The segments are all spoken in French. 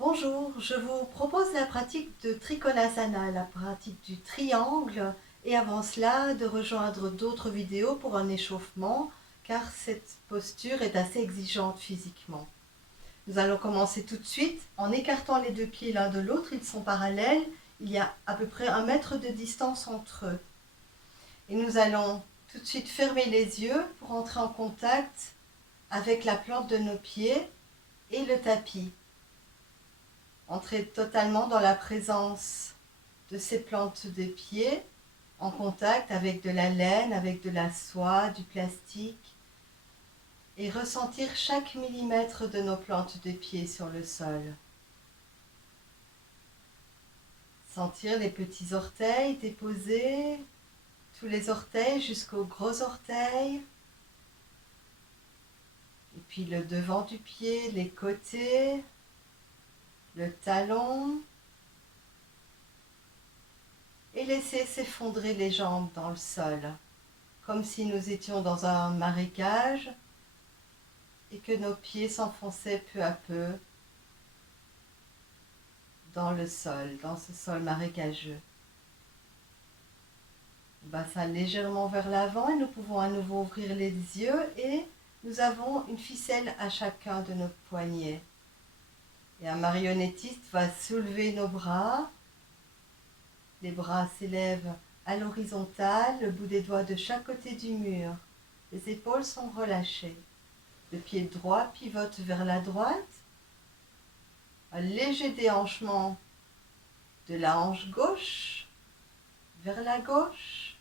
Bonjour, je vous propose la pratique de Trikonasana, la pratique du triangle, et avant cela de rejoindre d'autres vidéos pour un échauffement, car cette posture est assez exigeante physiquement. Nous allons commencer tout de suite en écartant les deux pieds l'un de l'autre, ils sont parallèles, il y a à peu près 1 mètre de distance entre eux. Et nous allons tout de suite fermer les yeux pour entrer en contact avec la plante de nos pieds et le tapis. Entrer totalement dans la présence de ces plantes de pieds, en contact avec de la laine, avec de la soie, du plastique, et ressentir chaque millimètre de nos plantes de pieds sur le sol. Sentir les petits orteils déposés, tous les orteils jusqu'aux gros orteils, et puis le devant du pied, les côtés, le talon, et laisser s'effondrer les jambes dans le sol, comme si nous étions dans un marécage et que nos pieds s'enfonçaient peu à peu dans le sol, dans ce sol marécageux. Bassin légèrement vers l'avant et nous pouvons à nouveau ouvrir les yeux et nous avons une ficelle à chacun de nos poignets. Et un marionnettiste va soulever nos bras. Les bras s'élèvent à l'horizontale, le bout des doigts de chaque côté du mur. Les épaules sont relâchées. Le pied droit pivote vers la droite. Un léger déhanchement de la hanche gauche vers la gauche.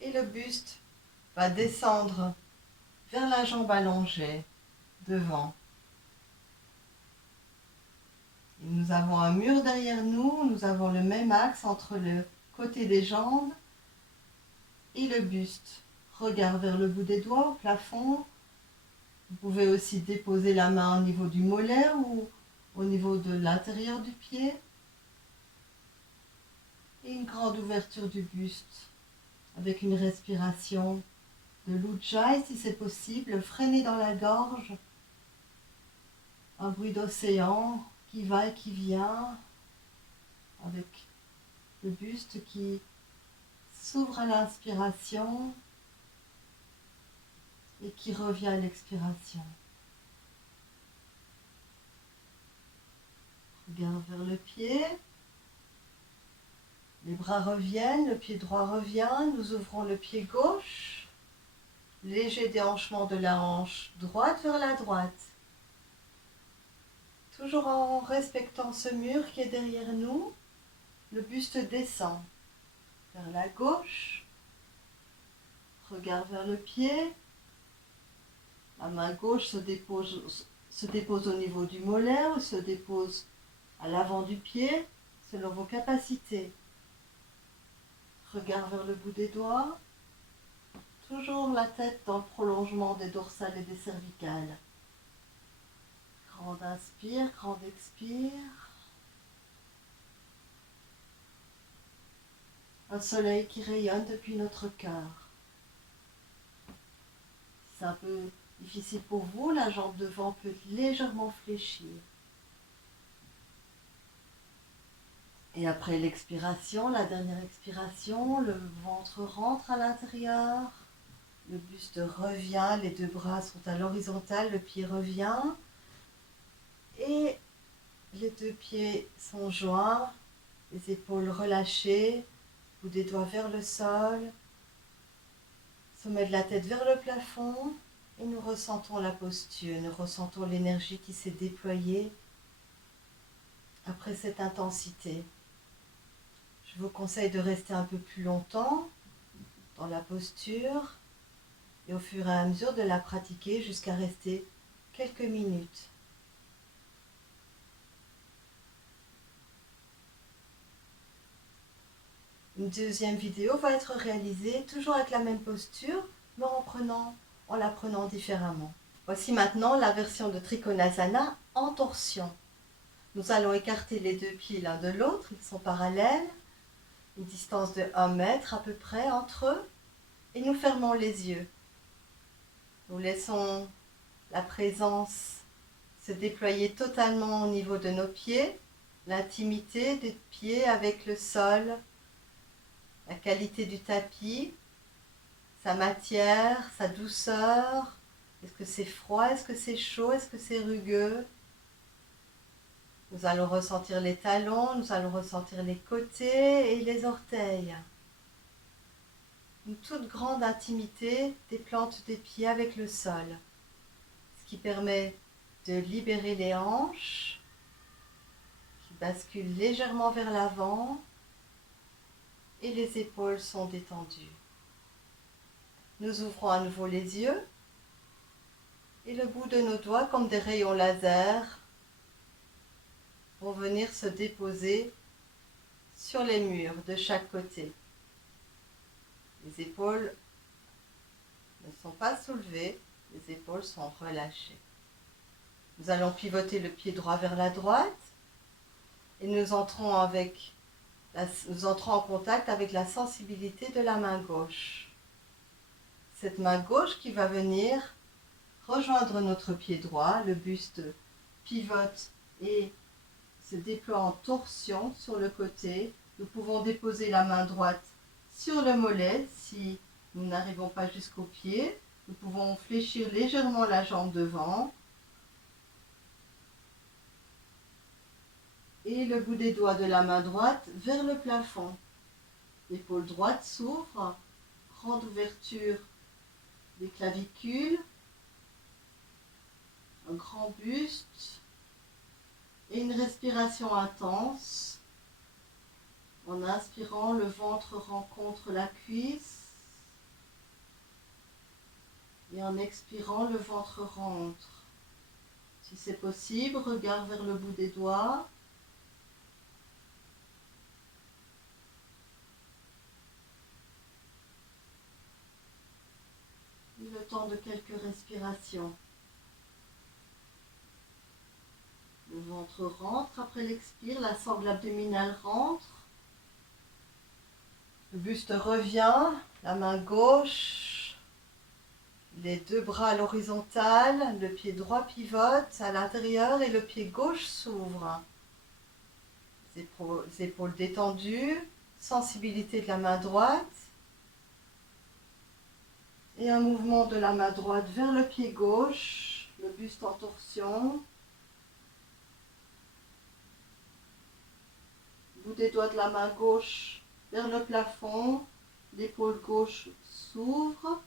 Et le buste va descendre vers la jambe allongée devant. Et nous avons un mur derrière nous, nous avons le même axe entre le côté des jambes et le buste. Regard vers le bout des doigts au plafond. Vous pouvez aussi déposer la main au niveau du mollet ou au niveau de l'intérieur du pied. Et une grande ouverture du buste avec une respiration de l'Ujjayi si c'est possible, freiner dans la gorge, un bruit d'océan qui va et qui vient, avec le buste qui s'ouvre à l'inspiration et qui revient à l'expiration. Regard vers le pied, les bras reviennent, le pied droit revient, nous ouvrons le pied gauche, léger déhanchement de la hanche droite vers la droite. Toujours en respectant ce mur qui est derrière nous, le buste descend vers la gauche, regard vers le pied, la main gauche se dépose au niveau du mollet ou se dépose à l'avant du pied, selon vos capacités. Regard vers le bout des doigts, toujours la tête dans le prolongement des dorsales et des cervicales. Grande inspire, grande expire. Un soleil qui rayonne depuis notre cœur. C'est un peu difficile pour vous, la jambe devant peut légèrement fléchir. Et après l'expiration, la dernière expiration, le ventre rentre à l'intérieur, le buste revient, les deux bras sont à l'horizontale, le pied revient et les deux pieds sont joints, les épaules relâchées, bout des doigts vers le sol, sommet de la tête vers le plafond et nous ressentons la posture, nous ressentons l'énergie qui s'est déployée après cette intensité. Je vous conseille de rester un peu plus longtemps dans la posture et au fur et à mesure de la pratiquer jusqu'à rester quelques minutes. Une deuxième vidéo va être réalisée toujours avec la même posture, mais en la prenant différemment. Voici maintenant la version de Trikonasana en torsion. Nous allons écarter les deux pieds l'un de l'autre, ils sont parallèles, une distance de 1 mètre à peu près entre eux, et nous fermons les yeux. Nous laissons la présence se déployer totalement au niveau de nos pieds, l'intimité des pieds avec le sol, la qualité du tapis, sa matière, sa douceur. Est-ce que c'est froid? Est-ce que c'est chaud? Est-ce que c'est rugueux? Nous allons ressentir les talons, nous allons ressentir les côtés et les orteils. Une toute grande intimité des plantes des pieds avec le sol, ce qui permet de libérer les hanches, qui basculent légèrement vers l'avant et les épaules sont détendues. Nous ouvrons à nouveau les yeux et le bout de nos doigts, comme des rayons laser, vont venir se déposer sur les murs de chaque côté. Les épaules ne sont pas soulevées, les épaules sont relâchées. Nous allons pivoter le pied droit vers la droite et nous entrons en contact avec la sensibilité de la main gauche. Cette main gauche qui va venir rejoindre notre pied droit, le buste pivote et se déploie en torsion sur le côté. Nous pouvons déposer la main droite sur le mollet si nous n'arrivons pas jusqu'au pied. Nous pouvons fléchir légèrement la jambe devant et le bout des doigts de la main droite vers le plafond. L'épaule droite s'ouvre, grande ouverture des clavicules, un grand buste et une respiration intense. En inspirant, le ventre rencontre la cuisse et en expirant, le ventre rentre. Si c'est possible, regard vers le bout des doigts. Et le temps de quelques respirations. Le ventre rentre après l'expire, la sangle abdominale rentre. Le buste revient, la main gauche, les deux bras à l'horizontale, le pied droit pivote à l'intérieur et le pied gauche s'ouvre. Les épaules détendues, sensibilité de la main droite. Et un mouvement de la main droite vers le pied gauche, le buste en torsion. Bout des doigts de la main gauche vers le plafond, l'épaule gauche s'ouvre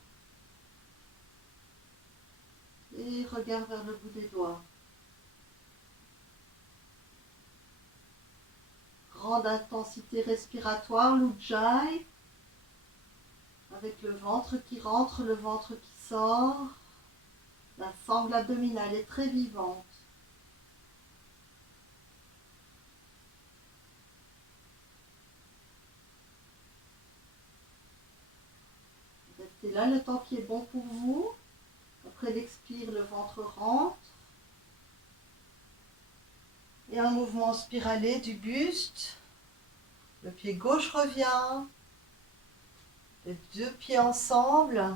et regard vers le bout des doigts. Grande intensité respiratoire, l'Ujjayi, avec le ventre qui rentre, le ventre qui sort. La sangle abdominale est très vivante. Restez là le temps qui est bon pour vous. Après l'expire, le ventre rentre. Et un mouvement spiralé du buste. Le pied gauche revient. Les deux pieds ensemble.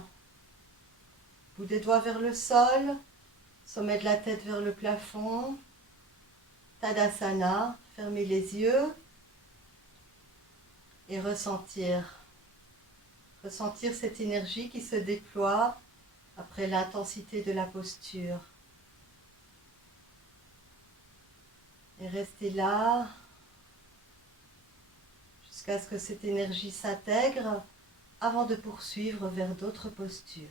Bout des doigts vers le sol. Sommet de la tête vers le plafond. Tadasana. Fermez les yeux. Et ressentir cette énergie qui se déploie après l'intensité de la posture. Et restez là jusqu'à ce que cette énergie s'intègre avant de poursuivre vers d'autres postures.